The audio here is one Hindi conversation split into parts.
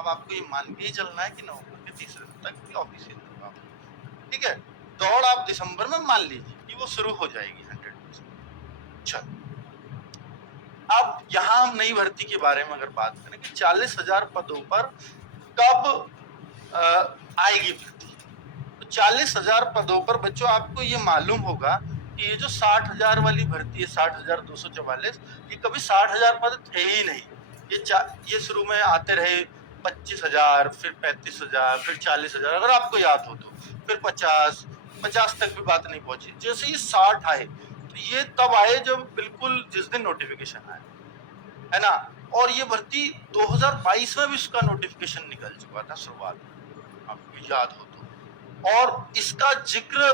अब आपको ये मान के ही चलना है कि नवंबर के तीसरे तक भी ऑफिशियल होगा, ठीक है। दौड़ आप दिसंबर में मान लीजिए कि वो शुरू हो जाएगी 100%। चलो, अब यहाँ हम नई भर्ती के बारे में अगर बात करें कि 40,000 पदों पर कब आएगी भर्ती, तो 40,000 पदों पर बच्चों आपको ये मालूम होगा कि ये जो 60,000 वाली भर्ती है 60,244, ये कभी 60,000 पद थे ही नहीं। ये शुरू में आते रहे 25,000, फिर 35,000, फिर 40,000, अगर आपको याद हो तो, फिर 50 तक भी बात नहीं पहुंची। जैसे ये 60 आए तो ये तब आए जब बिल्कुल जिस दिन नोटिफिकेशन आया, है ना। और ये भर्ती 2022 में भी इसका नोटिफिकेशन निकल चुका था शुरुआत में, आपको याद हो तो। और इसका जिक्र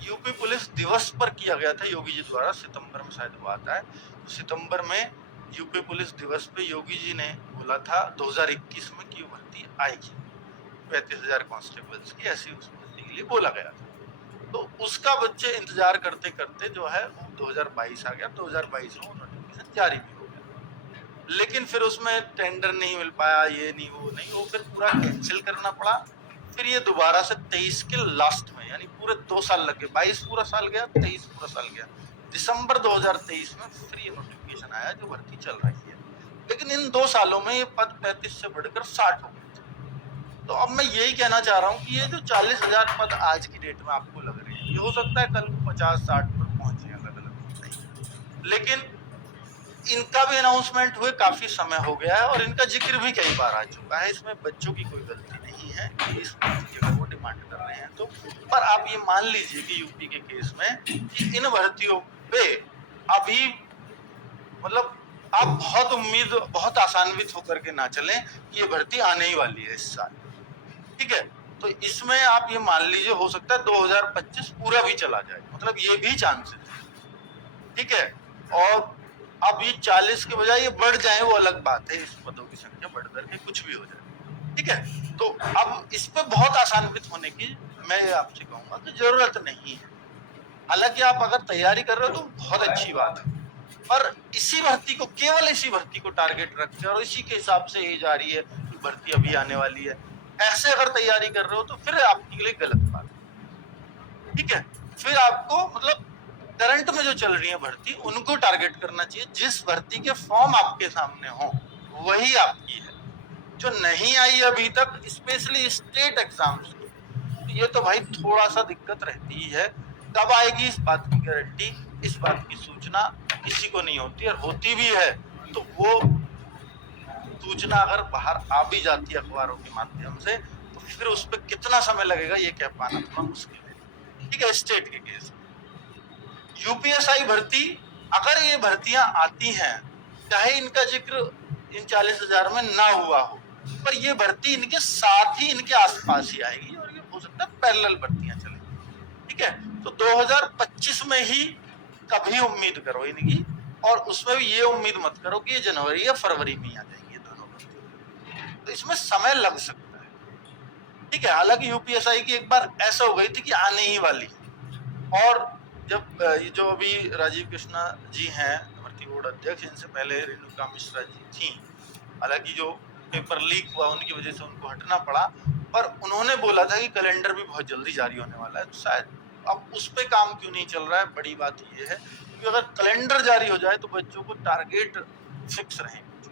यूपी पुलिस दिवस पर किया गया था योगी जी द्वारा, सितंबर में शायद वो आता है। तो सितंबर में यूपी पुलिस दिवस पे योगी जी ने बोला था 2021 में कि भर्ती आएगी 35,000 कांस्टेबल्स की, ऐसी उस भर्ती के लिए बोला गया था। तो उसका बच्चे इंतजार करते करते जो है वो 2022 आ गया, 2022 में नोटिफिकेशन जारी भी हो गया, लेकिन फिर उसमें टेंडर नहीं मिल पाया, ये नहीं वो नहीं, वो फिर पूरा कैंसिल करना पड़ा। फिर ये दोबारा से 23 के लास्ट में, यानी पूरे 2 साल लगे, 22 पूरा साल गया, 23 पूरा साल गया, दिसंबर 2023 में फिर ये नोटिफिकेशन आया जो भर्ती चल रही है। लेकिन इन 2 सालों में ये पद 35 से बढ़कर 60 हो गए। तो अब मैं यही कहना चाह रहा हूँ कि ये जो 40,000 पद आज की डेट में आपको लग रहे हैं, ये हो सकता है कल को 50-60 पर पहुंचे, अलग अलग, लेकिन इनका भी अनाउंसमेंट हुए काफी समय हो गया है और इनका जिक्र भी कई बार आ चुका है। इसमें बच्चों की कोई गलती नहीं है कि इस जगह वो डिमांड कर रहे हैं तो। पर आप ये मान लीजिए कि यूपी के केस में कि इन भर्तियों पे अभी मतलब आप बहुत आसान्वित होकर के ना चलें कि ये भर्ती आने ही वाली है इस साल, ठीक है। तो इसमें आप ये मान लीजिए हो सकता है 2025 पूरा भी चला जाए, मतलब ये भी चांसेस है, ठीक है। और अब ये 40 के बजाय ये बढ़ जाए वो अलग बात है, इस पदों की संख्या बढ़ करके कुछ भी हो जाए, ठीक है। तो अब इस पे बहुत आसान्वित होने की मैं आपसे कहूंगा कि जरूरत नहीं है। हालांकि आप अगर तैयारी कर रहे हो तो बहुत अच्छी बात है, पर इसी भर्ती को, केवल इसी भर्ती को टारगेट रख के और इसी के हिसाब से एज आ रही है कि भर्ती अभी आने वाली है, ऐसे अगर तैयारी कर रहे हो तो फिर आपके लिए गलत बात है, ठीक है। फिर आपको मतलब करंट में जो चल रही है भर्ती उनको टारगेट करना चाहिए, जिस भर्ती के फॉर्म आपके सामने हो वही आपकी है। जो नहीं आई अभी तक, स्पेशली स्टेट एग्जाम्स की, तो ये तो भाई थोड़ा सा दिक्कत रहती ही है। कब आएगी इस बात की गारंटी, इस बात की सूचना किसी को नहीं होती, और होती भी है तो वो सूचना अगर बाहर आ भी जाती है अखबारों के माध्यम से तो फिर उस पर कितना समय लगेगा ये कह पाना थोड़ा मुश्किल है, ठीक है। स्टेट के केस यूपीएसआई भर्ती, अगर ये भर्तियां आती हैं, चाहे इनका जिक्र इन 40,000 में ना हुआ हो, पर ये भर्ती इनके साथ ही, इनके आसपास ही आएगी और ये हो सकता है पैरेलल भर्तियां चलेंगी, ठीक है। तो 2025 में ही कभी उम्मीद करो इनकी, और उसमें भी ये उम्मीद मत करो कि ये जनवरी या फरवरी में आ जाएंगे ये दोनों भर्ती, तो इसमें समय लग सकता है, ठीक है। हालांकि यूपीएसआई की एक बार ऐसा हो गई थी कि आने ही वाली, और जब ये जो अभी राजीव कृष्णा जी हैं भर्ती बोर्ड अध्यक्ष, इनसे पहले रेणुका मिश्रा जी थी, हालांकि जो पेपर लीक हुआ उनकी वजह से उनको हटना पड़ा, पर उन्होंने बोला था कि कैलेंडर भी बहुत जल्दी जारी होने वाला है। तो शायद अब उस पर काम क्यों नहीं चल रहा है, बड़ी बात ये है कि अगर कैलेंडर जारी हो जाए तो बच्चों को टारगेट फिक्स रहेंगे,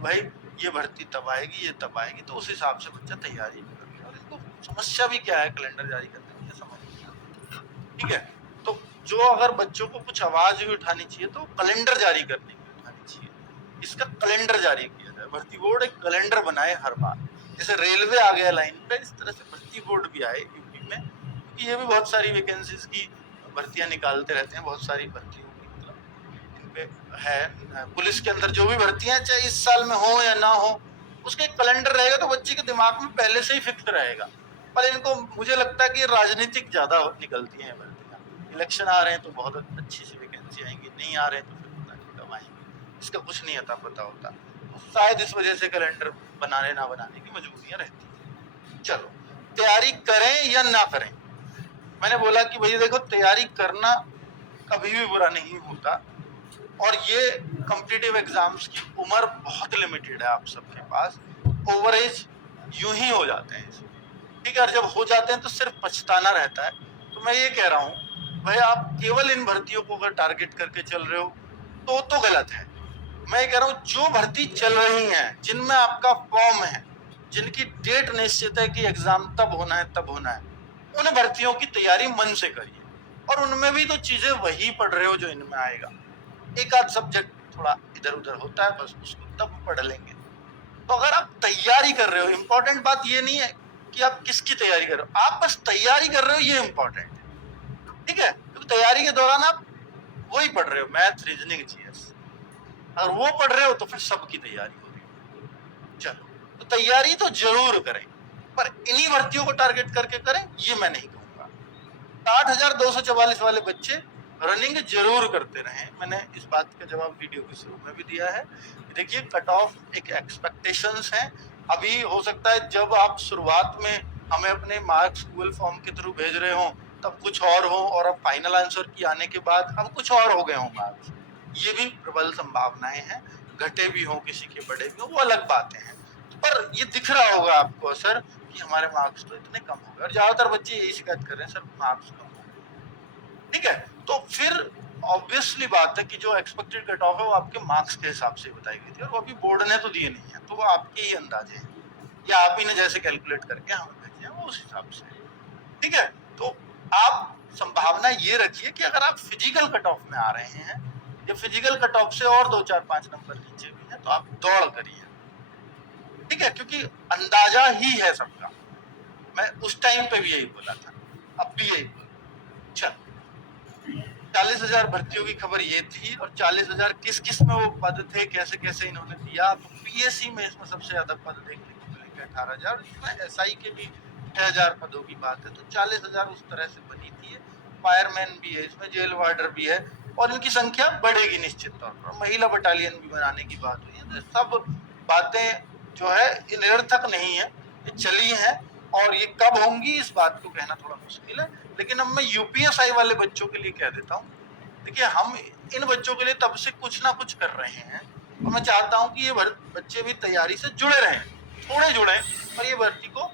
भाई ये भर्ती तब आएगी, ये तब आएगी, तो उस हिसाब से बच्चा तैयारी करेगा। और इनको समस्या भी क्या है कैलेंडर जारी करने में, समझ नहीं आता, ठीक है। तो जो अगर बच्चों को कुछ आवाज भी उठानी चाहिए तो कैलेंडर जारी करने की उठानी चाहिए, इसका कैलेंडर जारी किया जाए, भर्ती बोर्ड एक कैलेंडर बनाए हर बार, जैसे रेलवे आ गया लाइन पे, इस तरह से भर्ती बोर्ड भी आए यूपी में, क्योंकि ये भी बहुत सारी वैकेंसीज की भर्तियां निकालते रहते हैं, बहुत सारी भर्तियों की मतलब इन पे है। पुलिस के अंदर जो भी भर्तियां चाहे इस साल में हो या ना हो, उसका एक कैलेंडर रहेगा तो बच्चे के दिमाग में पहले से ही फिक्स रहेगा। पर इनको मुझे लगता है कि राजनीतिक ज्यादा निकलती है भर्तियां, इलेक्शन आ रहे हैं तो बहुत अच्छी सी वैकेंसी आएंगी, नहीं आ रहे हैं तो फिर पता नहीं कब आएंगी, इसका कुछ नहीं आता पता होता। शायद इस वजह से कैलेंडर बनाने ना बनाने की मजबूरियां रहती है। चलो, तैयारी करें या ना करें, मैंने बोला कि भैया देखो तैयारी करना कभी भी बुरा नहीं होता, और ये कॉम्पिटिटिव एग्जाम्स की उम्र बहुत लिमिटेड है आप सबके पास, ओवरेज यूं ही हो जाते हैं, ठीक है। और जब हो जाते हैं तो सिर्फ पछताना रहता है। तो मैं ये कह रहा हूँ भाई, आप केवल इन भर्तियों को अगर टारगेट करके चल रहे हो तो गलत है। मैं ये कह रहा हूँ जो भर्ती चल रही हैं, जिनमें आपका फॉर्म है, जिनकी डेट निश्चित है कि एग्जाम तब होना है तब होना है, उन भर्तियों की तैयारी मन से करिए। और उनमें भी तो चीजें वही पढ़ रहे हो जो इनमें आएगा, एक आध सब्जेक्ट थोड़ा इधर उधर होता है, बस उसको तब पढ़ लेंगे। तो अगर आप तैयारी कर रहे हो, इंपॉर्टेंट बात ये नहीं है कि आप किसकी तैयारी कर रहे हो, आप बस तैयारी कर रहे हो, ये इंपॉर्टेंट है, ठीक है। क्योंकि तैयारी के दौरान आप वही पढ़ रहे हो, मैथ, रीजनिंग, जीएस। अगर वो पढ़ रहे हो तो फिर सबकी तैयारी हो रही है। चलो, तो तैयारी तो जरूर करें, पर इन्हीं भर्तियों को टारगेट करके करें, ये मैं नहीं कहूंगा। 60,244 वाले बच्चे रनिंग जरूर करते रहे। मैंने इस बात का जवाब वीडियो के शुरू में भी दिया है। देखिए, कट ऑफ एक एक्सपेक्टेशंस है। अभी हो सकता है जब आप शुरुआत में हमें अपने मार्क्स गूगल फॉर्म के थ्रू भेज रहे हो तब कुछ और हो, और अब फाइनल आंसर की आने के बाद अब कुछ और हो गए हो मार्क्स। ये भी प्रबल संभावनाएं हैं, घटे भी हो, किसी के बड़े भी हो, वो अलग बातें हैं। पर ये दिख रहा होगा आपको सर कि हमारे मार्क्स तो इतने कम हो गए, और ज्यादातर बच्चे यही शिकायत कर रहे हैं, सर मार्क्स कम हो गए, ठीक है। तो फिर ऑब्वियसली बात है कि जो एक्सपेक्टेड कट ऑफ है वो आपके मार्क्स के हिसाब से बताई गई थी, और वो अभी बोर्ड ने तो दिए नहीं है, तो वो आपके ही अंदाजे हैं, या आप ही ने जैसे कैलकुलेट करके हमें भेजे हैं वो उस हिसाब से, ठीक है। तो आप संभावना ये रखिए कि अगर आप फिजिकल कट ऑफ में आ रहे हैं, या फिजिकल कट ऑफ से और 2-4-5 नंबर नीचे भी है, तो आप दौड़ करिए, ठीक है। क्योंकि अंदाजा ही है सबका। मैं उस टाइम पे भी यही बोला था, अब भी यही बोला। चल, 40,000 भर्तियों की खबर ये थी, और 40,000 किस किस में वो पद थे, कैसे कैसे इन्होंने दिया। तो पीएससी में इसमें सबसे ज्यादा पद देखने को मिलेंगे 18,000, इसमें एसआई के भी 6,000 पदों की बात है, तो 40,000 उस तरह से बनी थी। फायरमैन भी है इसमें, जेल वार्डर भी है, और इनकी संख्या बढ़ेगी निश्चित तौर पर। महिला बटालियन भी बनाने की बात हुई है। तो सब बातें जो है ये निरर्थक नहीं है, ये चली हैं, और ये कब होंगी इस बात को कहना थोड़ा मुश्किल है। लेकिन अब मैं यूपीएसआई वाले बच्चों के लिए कह देता हूँ, देखिए हम इन बच्चों के लिए तब से कुछ ना कुछ कर रहे हैं, और मैं चाहता हूँ कि ये बच्चे भी तैयारी से जुड़े रहें, थोड़े जुड़े, और ये भर्ती को